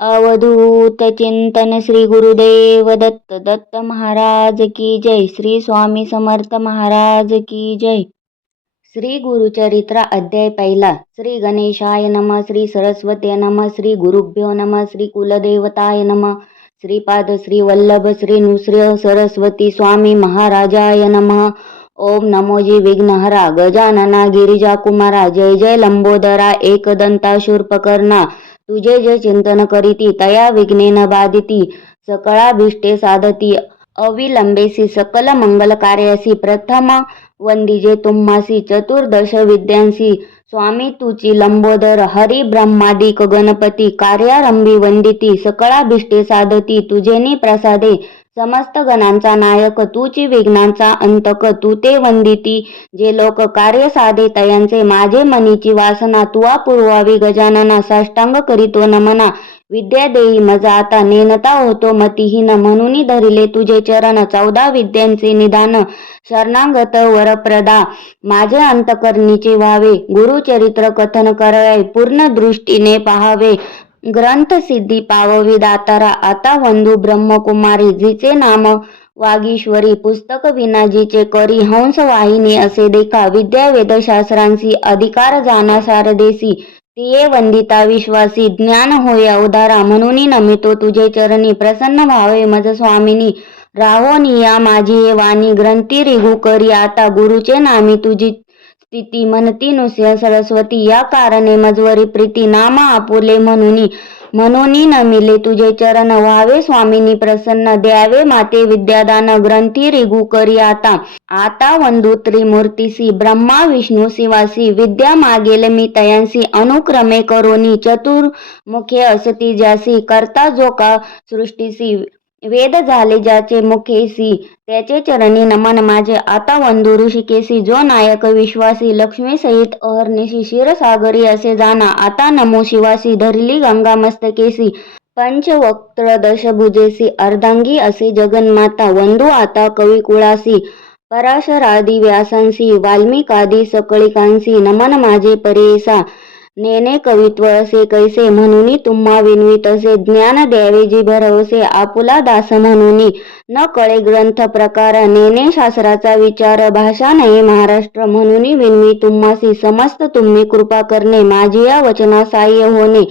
अवधूत चिंतन श्री गुरुदेव दत्त दत्त महाराज की जय. श्री स्वामी समर्थ महाराज की जय. श्री गुरुचरित्र अध्याय पहिला. श्री गणेशाय नमः. श्री सरस्वती नमः. श्री गुरुभ्यो नमः. श्री कुलदेवताय नमः. श्रीपाद श्री वल्लभ श्री नृसिंह सरस्वती स्वामी महाराजाय नमः. ओम नमोजी विघ्नहरा गजानना गिरिजा कुमारा. जय जय लंबोदरा एकदंता शूर्पकर्णा. तुझे जे चिंतन करीती तया विघ्नेन बाधिती. सकळाभीष्टे साधती अविलंबेसी सकल मंगल कार्यासी. प्रथम वंदिजे तुम्हासी चतुर्दश विद्यांसी. स्वामी तुची लंबोदर हरी ब्रह्मादिक गणपती. कार्यारंभी वंदिती सकळाभीष्टे साधती. तुझेनी प्रसादे समस्त गणांचा नायक. तूची विघ्नांचा अंतक तू ते वंदिती. जे लोक कार्य साधे तयांचे माझे मनीची वासना. तुवा पूर्वावी गजानना साष्टांग करीतो नमना. विद्या देई मज आता नेनता होतो मतिहीन. म्हणून धरिले तुझे चरण 14 विद्यांचे निदान. शरणागत वरप्रदा माझे अंतकरणीचे व्हावे. गुरुचरित्र कथन करावे पूर्ण दृष्टीने पाहावे. ग्रंथ सिद्धी पाववी दातारा. आता वंदू ब्रह्मकुमारी जिचे नाम वागीश्वरी. पुस्तक विना जिचे करी हंस वाहिनी असे देखा. विद्या वेदशास्त्रांसी अधिकार जाना शारदेसी. तिये वंदिता विश्वासी ज्ञान होय उदारा. म्हणून नमितो तुझे चरणी प्रसन्न व्हावे मज स्वामिनी. राहोनिया माझी हे वाणी ग्रंथी रिघू करी आता. गुरुचे नामी तुझी स्थिती म्हणती नृसिंह सरस्वती. या कारणे मजवरी प्रीती नाम आपुले म्हणून नमिले तुझे चरण. व्हावे स्वामिनी प्रसन्न द्यावे माते विद्यादान. ग्रंथी रिघू करी आता. आता वंदू त्रिमूर्तीसी ब्रह्मा विष्णू शिवासी. विद्या मागेल मी तयांसी अनुक्रमे करोनी. चतुर्मुखे असती ज्यासी करता जो का सृष्टीसी. वेद झाले ज्याचे मुखेसी त्याचे चरणी नमन माझे. आता वंदू ऋषिकेसी जो नायक विश्वासी. लक्ष्मी सहित अहर्निशी क्षीरसागरी असे जाना. आता नमो शिवासी धरली गंगा मस्तकेसी. पंचवक्त्र दशभुजेसी अर्धांगी असे जगन्माता. वंदू आता कविकुळासी पराशरादी व्यासांसी. वाल्मिकादी सकळिकांसी नमन माझे परेसा. नेने कवित्व असे कैसे म्हणून तुम्हा विनवीत असे. ज्ञान द्यावे जी भरवसे आपुला दास म्हणून. न कळे ग्रंथ प्रकार नेने शास्त्राचा विचार. भाषा नाही महाराष्ट्र म्हणून विनवी तुम्हासी. समस्त तुम्ही कृपा करणे माझी या वचना साह्य होणे.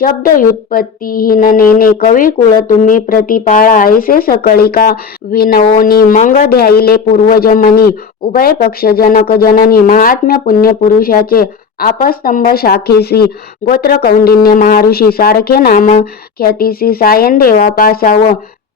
शब्द व्युत्पत्तीहीन नेने कवी कुळ तुम्ही प्रतिपाळा. ऐसे सकळिका विनवोनी मग ध्याईले पूर्वज मनी. उभय पक्ष जनक जननी महात्म्य पुण्य पुरुषाचे. आपस्तंभ शाखेसी गोत्र कौंडिन्य महर्षी. सारखे नाम ख्यातीसी सायन देवा पासाव.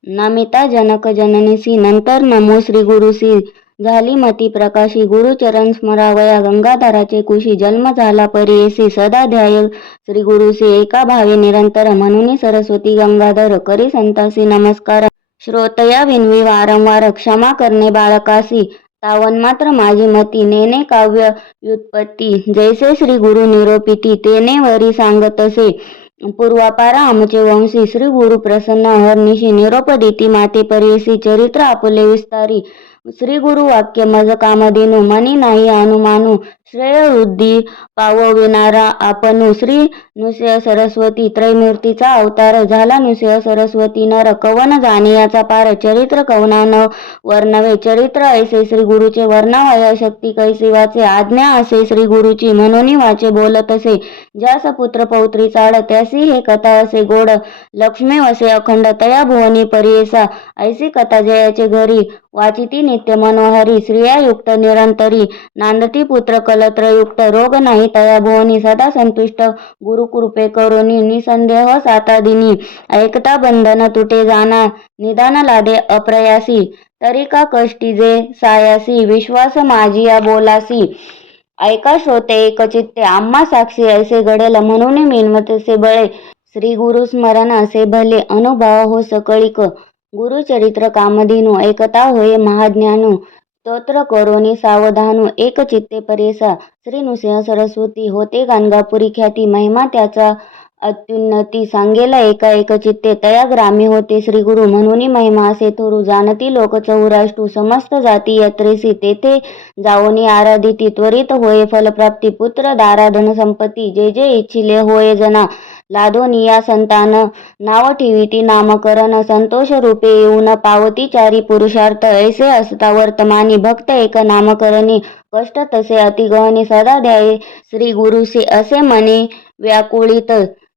नमिता जनक जननीसी नंतर नमो श्री गुरुसी. झाली मती प्रकाशी गुरुचरण स्मरावया. गंगाधराचे कुशी जन्म झाला परियेसी. सदा ध्याय श्री गुरुसी एका भावे निरंतर. म्हणून सरस्वती गंगाधर करी संतासी नमस्कार. श्रोतया विनवी वारंवार क्षमा करणे बाळकासी. तावन मात्र माझी मती नेने काव्य व्युत्पत्ती. जैसे श्री गुरु निरोपिती तेने वरी सांगतसे. पूर्वापार आमचे वंशी. श्री गुरु प्रसन्न अहर्निशी निरोप देती माते परेसी. चरित्र आपले विस्तारी. श्री गुरु वाक्य मज कामधेनु. मनी नाही अनुमानू. श्रेय वृद्धी पावविणारा आपणू. श्री नृसिंह सरस्वती त्रैमूर्तीचा अवतार. झाला नृसिंह सरस्वती नर. कवन जाणे याचा पार. चरित्र कवना न वर्णवे. चरित्र ऐसे श्री गुरुचे वर्णावया शक्ती कैसी वाचे. आज्ञा असे श्री गुरुची म्हणून वाचे बोलतसे. ज्यास पुत्र पौत्री चाड त्यासी हे कथा असे गोड. लक्ष्मी वसे अखंड तया भुवनी परियेसा. ऐसी कथा जयाचे घरी वाचिती नित्य मनोहरी. स्त्रियायुक्त निरंतरी नांदती पुत्र कलत्रयुक्त. रोग नाही तया भुवनी सदा संतुष्ट गुरुकृपे करोनी. निसंदेह सातादिनी ऐकता बंधन तुटे जाना. निदान लादे अप्रयासी तरी का कष्टी जे सायासी. विश्वास माझी या बोलासी ऐका श्रोते एकचित्ते. आम्हा साक्षी ऐसे घडेल म्हणून मिनवतसे बळे. श्री गुरु स्मरण असे भले अनुभव हो सकळिक. गुरुचरित्र कामधेनु ऐकता होय महाज्ञानू. स्तोत्र करोनी सावधानू एक चित्ते परेसा. श्री नृसिंह सरस्वती होते गाणगापुरी ख्याती. महिमा त्याचा अत्युन्नती सांगेला एका एक चित्ते. तया ग्रामी होते श्री गुरु म्हणून महिमा असे थोरू. जाणती लोक चौराष्टू समस्त जाती यात्रेसी. तेथे जाओनी आराधिती त्वरित होय फलप्राप्ती. पुत्र दारा धन संपत्ती जे जे इच्छिले होय जना. लाधोनिया संतान नाव ठेविती नामकरण संतोष रूपे येऊन पावती चारी पुरुषार्थ ऐसे असता वर्तमानी भक्त एक नामकरणी कष्ट तसे अतिगहने सदा द्यावे श्री गुरुसे असे मने व्याकुळित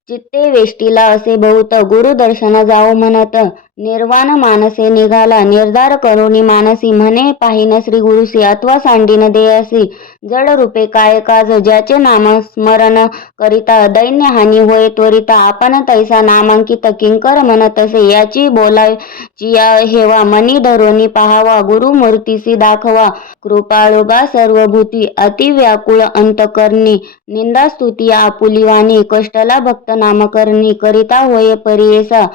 चित्ते वेष्टीला असे बहुत गुरुदर्शन जाओ म्हणत निर्वाण मानसे निघाला निर्धार करुणी मानसी म्हणे पाहिन श्री गुरुसी अथवा सांडीन देयसी जड रूपे काय काज ज्याचे नाम स्मरण करिता दैन्य हानी होय त्वरिता आपण तैसा नामांकित किंकर म्हणतसे याची बोलायची हेवा मनी धरोनी पहावा गुरुमूर्तीसी दाखवा कृपाळुबा सर्वभूती अति व्याकुळ अंतकरणी निंदा स्तुती आपुलीवाणी कष्टला भक्त नामकरणी करिता होय परियेसा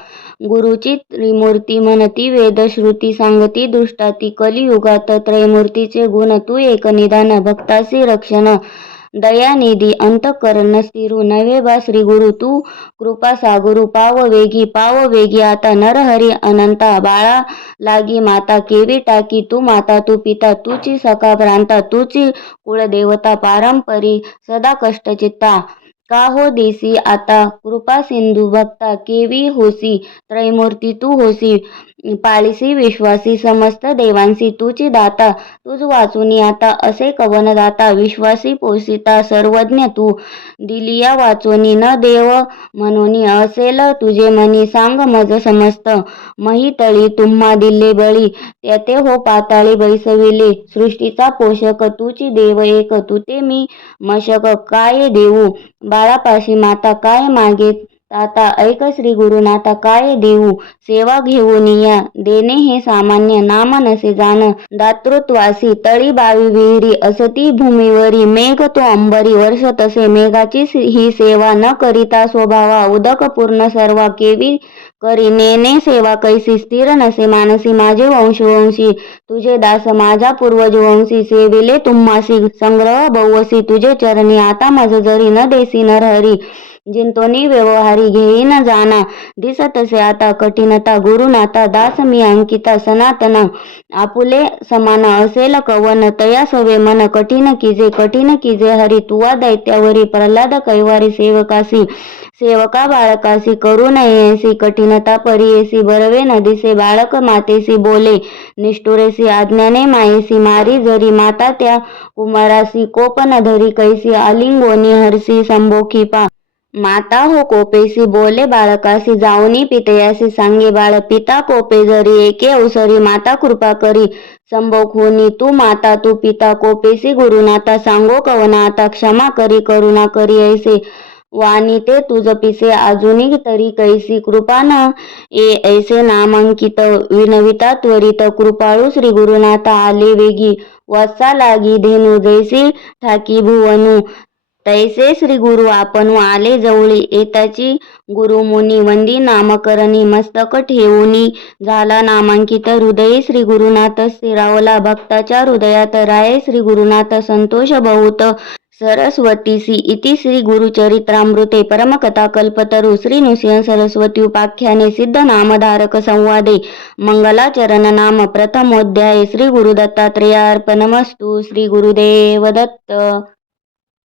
गुरुची त्रिमूर्ती म्हणती वेदश्रुती सांगती दृष्टाती कलियुगात त्रयमूर्तीचे गुण तू एक निदान भक्तासी रक्षण दयानिधी अंतकरण स्थिरू नव्हे बा श्री गुरु तू कृपा सागुरु पाव वेगी आता नरहरी अनंता बाळा लागी माता केवी टाकी तू माता तू पिता तुची सखा भ्रांता तुची कुळदेवता पारंपरी सदा कष्टचित्ता का हो देसी आता कृपा सिंधू भक्ता केवी होसी त्रैमूर्ती तू होसी पाळीसी विश्वासी समस्त देवांसी तुची दाता तुझ वाचुनी आता असे कवन दाता विश्वासी पोषिता सर्वज्ञ तू दिलिया वाचोनी न देव म्हणून असेल तुझे मनी सांग मज समस्त महितळी तुम्हा दिले बळी त्याते हो पाताळी बैसविले सृष्टीचा पोषक तुची देव एक तुते मी मशक काय देऊ बाळापाशी माता काय मागे ताता ऐक श्री गुरुनाथा काय देऊ सेवा घेऊन या देणे हे सामान्य नाम नसे जाण दातृत्वासी तळी बावी विहिरी असती भूमीवरी मेघ तो अंबरी वर्ष तसे मेघाची ही सेवा न करिता स्वभावा उदक पूर्ण सर्वा केवी करी नेने सेवा कैसी स्थिर नसे मानसी माझे वंशी तुझे दास माझा पूर्वज वंशी सेविले तुम्हासी संग्रह बहुवसी तुझे चरणी आता मज जरी न देसी नरहरी जिंतोनी व्यवहारी घेई न जाना दिसतसे आता कठीणता गुरुनाथा दास मी अंकिता सनातन आपुले समान असेल कवन तया सवे मन कठीण कीजे हरी तुवा दैत्यावरी प्रल्हाद कैवारी सेवका बाळकासी करू नयेसी कठीणता परियेसी बरवे नदीसे बाळक मातेसी बोले निष्ठुरेसी आज्ञाने मायेसी मारी जरी माता त्या कुमारासी कोप न धरी कैसी आलिंगोनी हरसी संभोखी पा माता हो कोपेसी बोले बाळकासी जाऊनी पितयासी सांगे बाळ पिता कोपे जरी एके अवसरी माता कृपा करी संभोखोनी तू माता तू पिता कोपेसी गुरुनाथा सांगो कवना आता क्षमा करी करुणा करी ऐसे वाणी ते तुझ पिसे अजूनी तरी कैसी कृपा न ऐसे नामांकित विनविता त्वरित कृपाळू श्री गुरुनाथा आले वेगी वत्सा लागी धेनु जैसी ठाकी भुवनु तैसे श्री गुरु आपण आले जवळी येताची गुरुमुनी वंदी नामकरणी मस्तक ठेवूनी झाला नामांकित हृदयी श्री गुरुनाथ स्थिरावला भक्ताच्या हृदयात राये श्री गुरुनाथ संतोष बहुत सरस्वतीसी इति श्री गुरुचरित्रामृते परमकथा कल्पतरु श्री नृसिंह सरस्वती उपाख्याने सिद्ध नामधारक संवादे मंगलाचरण नाम प्रथमोध्याय श्री गुरुदत्तात्रेयार्पणमस्तु श्री गुरुदेव दत्त।